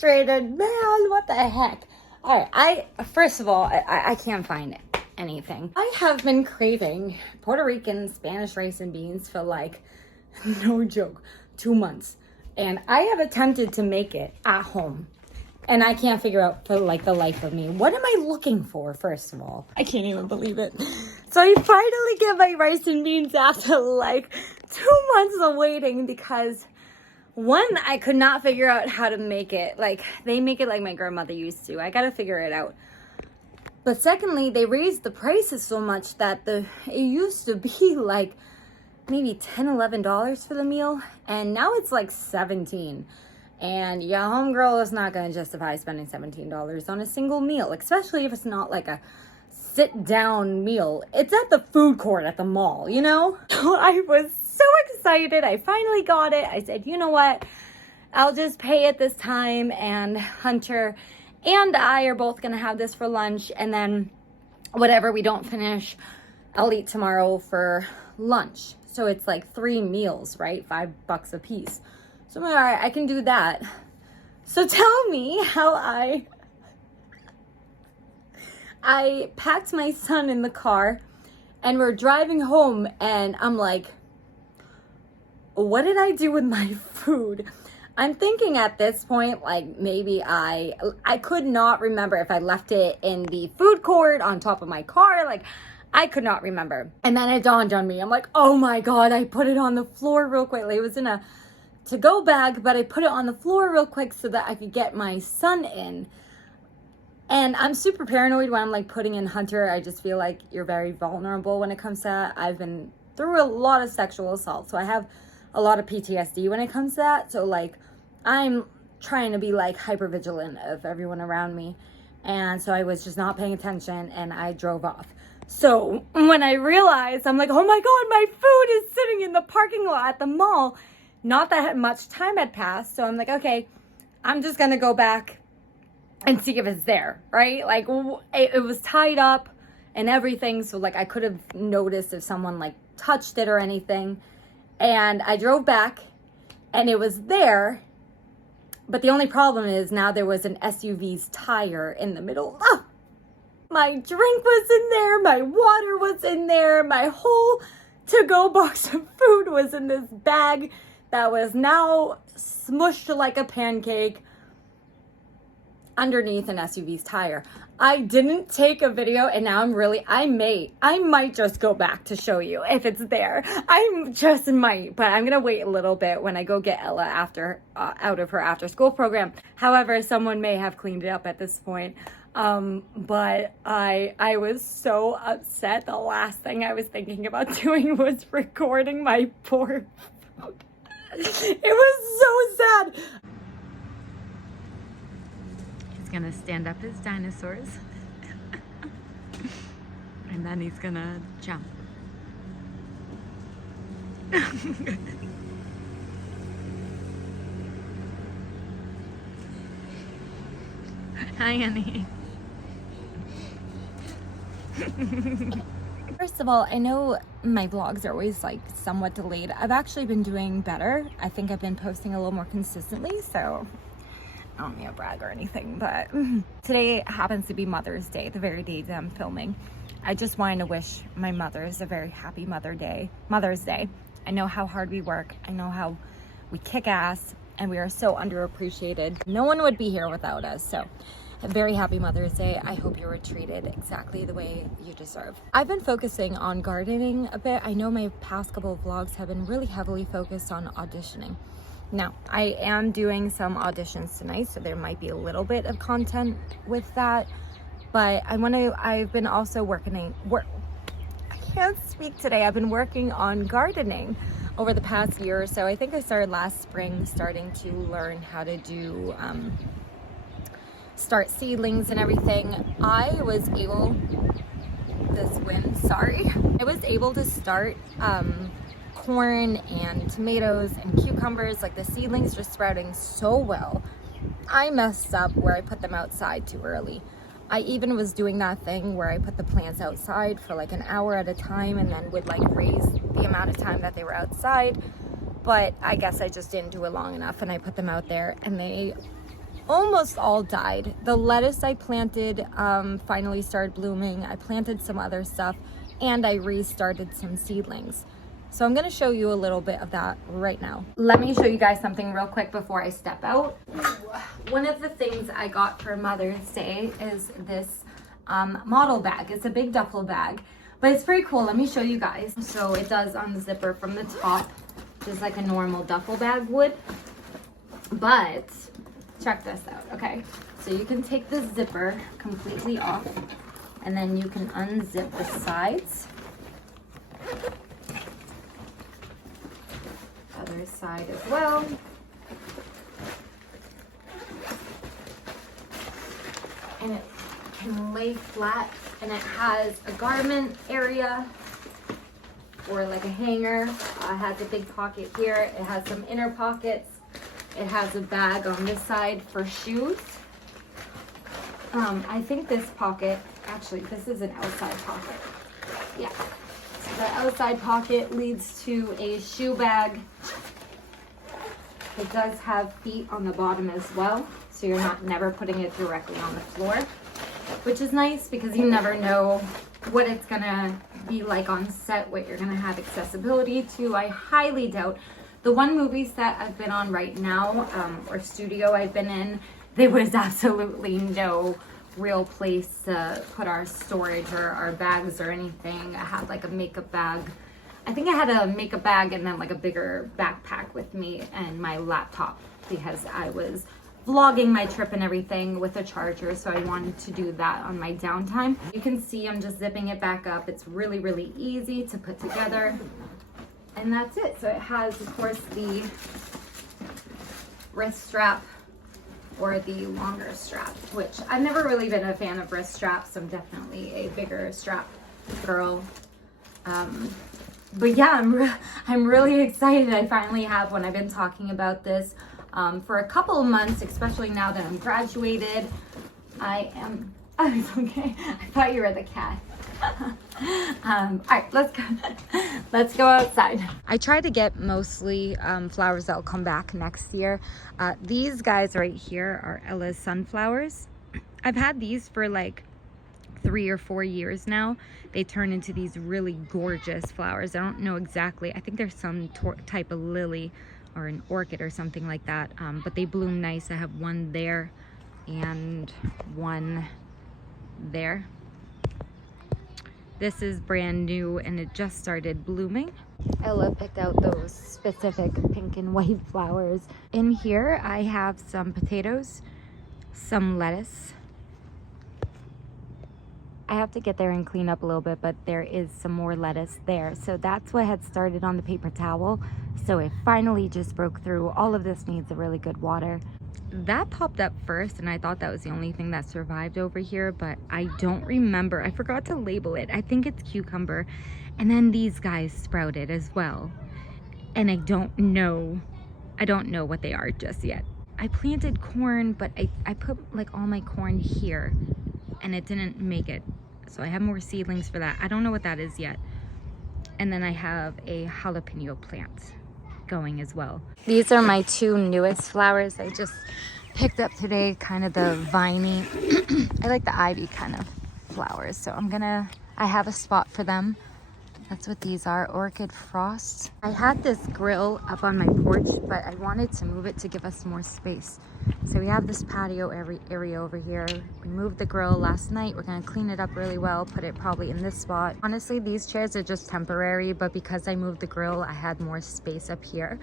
frustrated, man. What the heck? All right, first of all, I can't find anything. I have been craving Puerto Rican Spanish rice and beans for like, no joke, 2 months. And I have attempted to make it at home. And I can't figure out for like the life of me. What am I looking for, first of all? I can't even believe it. So I finally get my rice and beans after like 2 months of waiting because one, I could not figure out how to make it. Like, they make it like my grandmother used to. I gotta figure it out. But secondly, they raised the prices so much that it used to be like maybe $10, $11 for the meal. And now it's like $17. And your homegirl is not gonna justify spending $17 on a single meal, especially if it's not like a sit-down meal. It's at the food court at the mall, you know? So I was so excited. I finally got it. I said, you know what? I'll just pay it this time, and Hunter and I are both gonna have this for lunch, and then whatever we don't finish, I'll eat tomorrow for lunch. So it's like 3 meals, right? $5 a piece. So I'm like, all right, I can do that. So tell me how I packed my son in the car and we're driving home, and I'm like, what did I do with my food? I'm thinking at this point, like maybe I could not remember if I left it in the food court on top of my car. Like, I could not remember. And then it dawned on me. I'm like, oh my God, I put it on the floor real quickly. It was in a to-go bag, but I put it on the floor real quick so that I could get my son in. And I'm super paranoid when I'm like putting in Hunter. I just feel like you're very vulnerable when it comes to that. I've been through a lot of sexual assault, so I have a lot of PTSD when it comes to that. So like, I'm trying to be like hyper vigilant of everyone around me. And so I was just not paying attention, and I drove off. So when I realized, I'm like, oh my God, my food is sitting in the parking lot at the mall. Not that much time had passed. So I'm like, okay, I'm just going to go back and see if it's there, right? Like, it was tied up and everything. So like, I could have noticed if someone like touched it or anything. And I drove back and it was there. But the only problem is now there was an SUV's tire in the middle. Ah! My drink was in there. My water was in there. My whole to-go box of food was in this bag that was now smushed like a pancake underneath an SUV's tire. I didn't take a video, and now I might just go back to show you if it's there. I just might, but I'm gonna wait a little bit when I go get Ella out of her after school program. However, someone may have cleaned it up at this point. But I was so upset. The last thing I was thinking about doing was recording my poor food. It was so sad. He's gonna stand up his dinosaurs and then he's gonna jump. Hi, honey. First of all, I know my vlogs are always like somewhat delayed. I've actually been doing better. I think I've been posting a little more consistently, so I don't mean to brag or anything, but today happens to be Mother's Day, the very day that I'm filming. I just wanted to wish my mothers a very happy Mother's Day. I know how hard we work. I know how we kick ass, and we are so underappreciated. No one would be here without us, so a very happy Mother's Day. I hope you were treated exactly the way you deserve. I've been focusing on gardening a bit. I know my past couple of vlogs have been really heavily focused on auditioning. Now, I am doing some auditions tonight, so there might be a little bit of content with that. But I've been also I can't speak today. I've been working on gardening over the past year or so. I think I started last spring, starting to learn how to do start seedlings and everything. I was able to start corn and tomatoes and cucumbers. Like, the seedlings just sprouting so well. I messed up where I put them outside too early. I even was doing that thing where I put the plants outside for like an hour at a time and then would like raise the amount of time that they were outside. But I guess I just didn't do it long enough, and I put them out there and they almost all died. The lettuce I planted finally started blooming. I planted some other stuff and I restarted some seedlings. So I'm gonna show you a little bit of that right now. Let me show you guys something real quick before I step out. One of the things I got for Mother's Day is this model bag. It's a big duffel bag, but it's pretty cool. Let me show you guys. So it does unzipper from the top, just like a normal duffel bag would. But check this out, okay? So you can take the zipper completely off, and then you can unzip the sides. Other side as well. And it can lay flat, and it has a garment area or like a hanger. It has a big pocket here. It has some inner pockets. It has a bag on this side for shoes. I think this pocket, actually this is an outside pocket. Yeah. So the outside pocket leads to a shoe bag. It does have feet on the bottom as well, so you're not never putting it directly on the floor, which is nice because you never know what it's gonna be like on set, what you're gonna have accessibility to. I highly doubt. The one movie set I've been on right now, or studio I've been in, there was absolutely no real place to put our storage or our bags or anything. I had like a makeup bag. I think I had a makeup bag and then like a bigger backpack with me and my laptop because I was vlogging my trip and everything with a charger, so I wanted to do that on my downtime. You can see I'm just zipping it back up. It's really, really easy to put together. And that's it. So it has, of course, the wrist strap or the longer strap, which I've never really been a fan of wrist straps. I'm definitely a bigger strap girl. But yeah, I'm really excited. I finally have one. I've been talking about this for a couple of months, especially now that I'm graduated. It's okay. I thought you were the cat. All right, let's go outside. I try to get mostly flowers that'll come back next year. These guys right here are Ella's sunflowers. I've had these for like 3 or 4 years now. They turn into these really gorgeous flowers. I don't know exactly. I think there's some type of lily or an orchid or something like that, but they bloom nice. I have one there and one there. This is brand new and it just started blooming. Ella picked out those specific pink and white flowers. In here I have some potatoes, some lettuce. I have to get there and clean up a little bit, but there is some more lettuce there. So that's what had started on the paper towel. So it finally just broke through. All of this needs a really good water. That popped up first and I thought that was the only thing that survived over here, but I don't remember. I forgot to label it. I think it's cucumber. And then these guys sprouted as well. And I don't know what they are just yet. I planted corn, but I put like all my corn here and it didn't make it. So I have more seedlings for that. I don't know what that is yet. And then I have a jalapeno plant going as well. These are my two newest flowers I just picked up today, kind of the viney. I like the ivy kind of flowers, so I have a spot for them. That's what these are, orchid frost. I had this grill up on my porch, but I wanted to move it to give us more space. So we have this patio area over here. We moved the grill last night. We're gonna clean it up really well, put it probably in this spot. Honestly, these chairs are just temporary, but because I moved the grill, I had more space up here.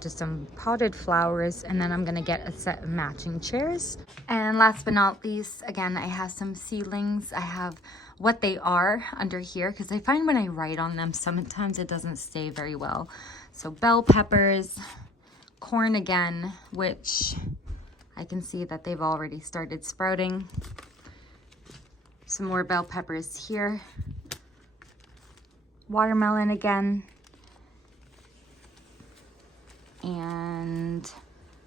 Just some potted flowers, and then I'm gonna get a set of matching chairs. And last but not least, again, I have some seedlings. I have what they are under here because I find when I write on them, sometimes it doesn't stay very well. So bell peppers, corn again, which I can see that they've already started sprouting. Some more bell peppers here. Watermelon again. And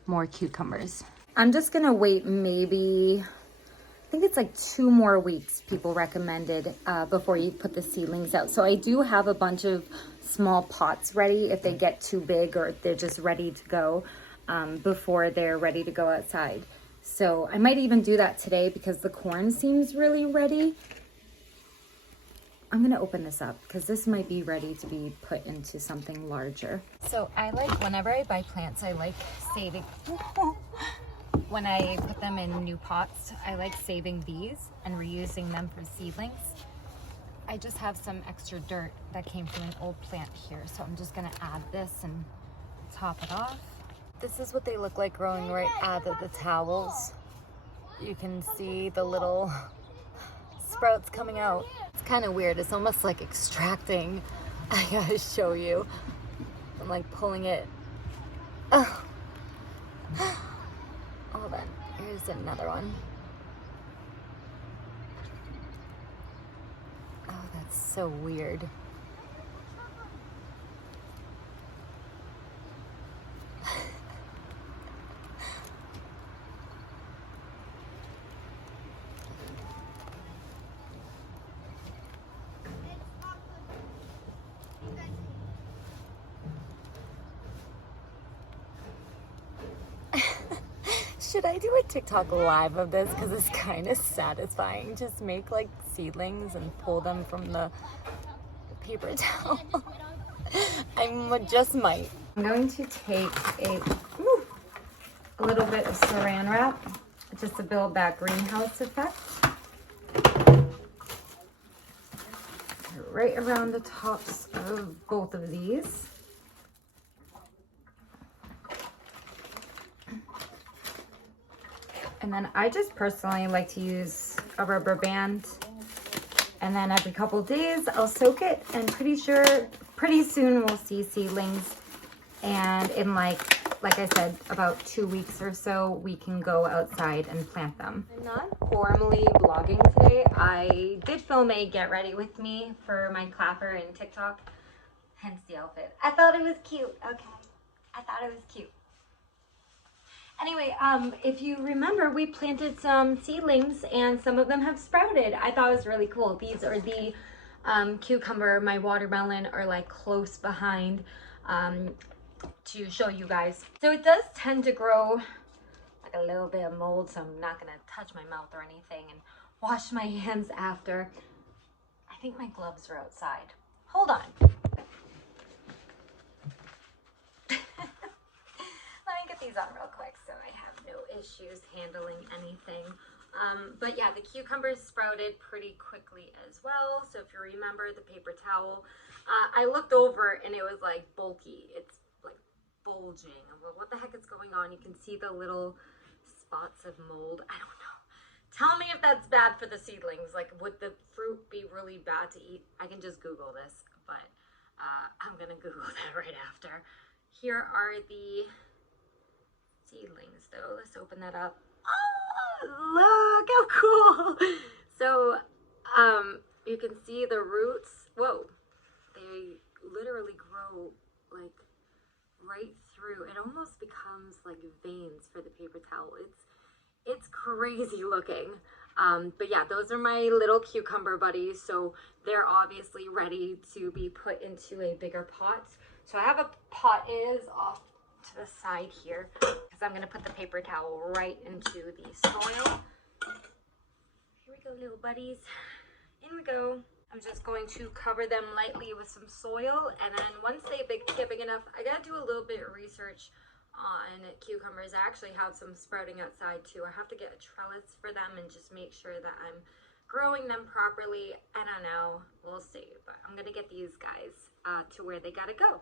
more cucumbers. I'm just gonna wait maybe, I think it's like 2 more weeks people recommended before you put the seedlings out. So I do have a bunch of small pots ready if they get too big or if they're just ready to go before they're ready to go outside. So I might even do that today because the corn seems really ready. I'm gonna open this up because this might be ready to be put into something larger. So I like, whenever I buy plants, I like saving, when I put them in new pots, I like saving these and reusing them for seedlings. I just have some extra dirt that came from an old plant here, so I'm just gonna add this and top it off. This is what they look like growing right out of the towels. You can see the little sprouts coming out. It's kind of weird. It's almost like extracting. I gotta show you. I'm like pulling it. Oh. Hold on. Here's another one. Oh, that's so weird. Should I do a TikTok live of this? Because it's kind of satisfying. Just make like seedlings and pull them from the paper towel. I just might. I'm going to take a little bit of saran wrap just to build that greenhouse effect. Right around the tops of both of these. And then I just personally like to use a rubber band, and then every couple days I'll soak it, and pretty soon we'll see seedlings, and in like I said, about 2 weeks or so we can go outside and plant them. I'm not formally vlogging today. I did film a get ready with me for my clapper in TikTok, hence the outfit. I thought it was cute. Okay, I thought it was cute. Anyway, if you remember, we planted some seedlings and some of them have sprouted. I thought it was really cool. These are the cucumber. My watermelon are like close behind to show you guys. So it does tend to grow like a little bit of mold, so I'm not gonna touch my mouth or anything and wash my hands after. I think my gloves are outside. Hold on. Let me get these on real quick so I have no issues handling anything. But yeah, the cucumbers sprouted pretty quickly as well. So if you remember the paper towel, I looked over and it was like bulky. It's like bulging. I'm like, what the heck is going on? You can see the little spots of mold. I don't know. Tell me if that's bad for the seedlings. Like, would the fruit be really bad to eat? I can just Google this, but I'm gonna Google that right after. Here are the seedlings though. Let's open that up. Oh, look how cool. So you can see the roots. Whoa, they literally grow like right through. It almost becomes like veins for the paper towel. It's crazy looking. But yeah, those are my little cucumber buddies. So they're obviously ready to be put into a bigger pot. So I have a pot. It is off to the side here because I'm gonna put the paper towel right into the soil. Here we go, little buddies. In we go. I'm just going to cover them lightly with some soil, and then once they get big enough, I gotta do a little bit of research on cucumbers. I actually have some sprouting outside too. I have to get a trellis for them and just make sure that I'm growing them properly. I don't know, we'll see, but I'm gonna get these guys to where they gotta go.